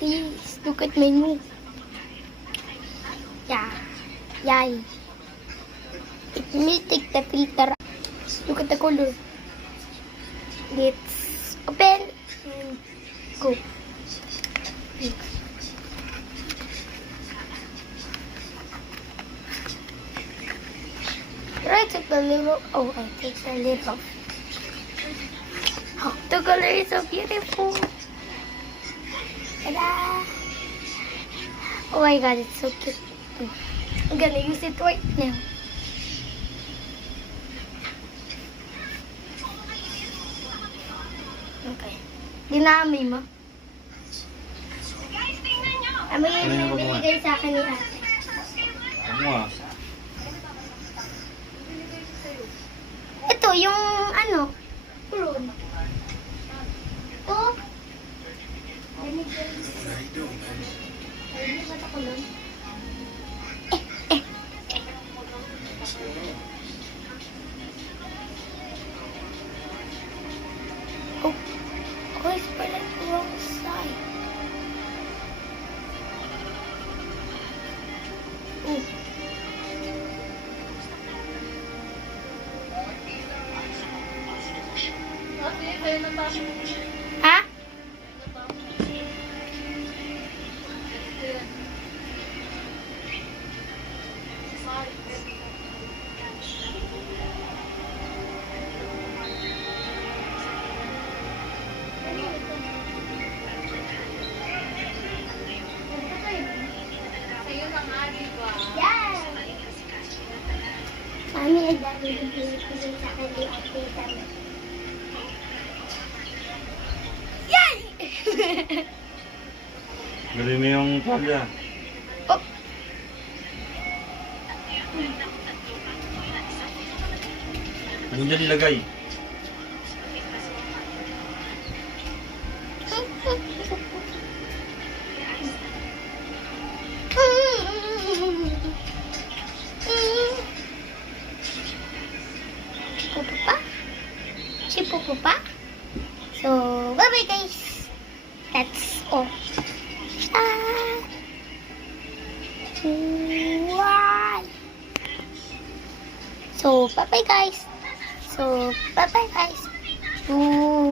guys. Look at my move. Yeah. Yay. It will take the filter. Look at the color. Let's open and go. I took the little. Oh, I took the little. Oh, the color is so beautiful. Ta-da! Oh my god, it's so cute. I'm gonna use it right now. Okay. Dinami mo. Ano yung binigay sa akin ni ate? Ano ah? Ito, yung ano? Prune. Ito. Ay, hindi ba ito kulon? Oh. Oh, it's pala the wrong side. Oh. Ha? Yes! Mami, ang dami yung pinipili sa akin ni ate kami. Yay! Gali mo yung palya. Oh. Ano dyan nilagay? Pupupa? Si Pupupa? So, bye-bye guys. That's all. Why? So, bye-bye guys. So, bye-bye guys.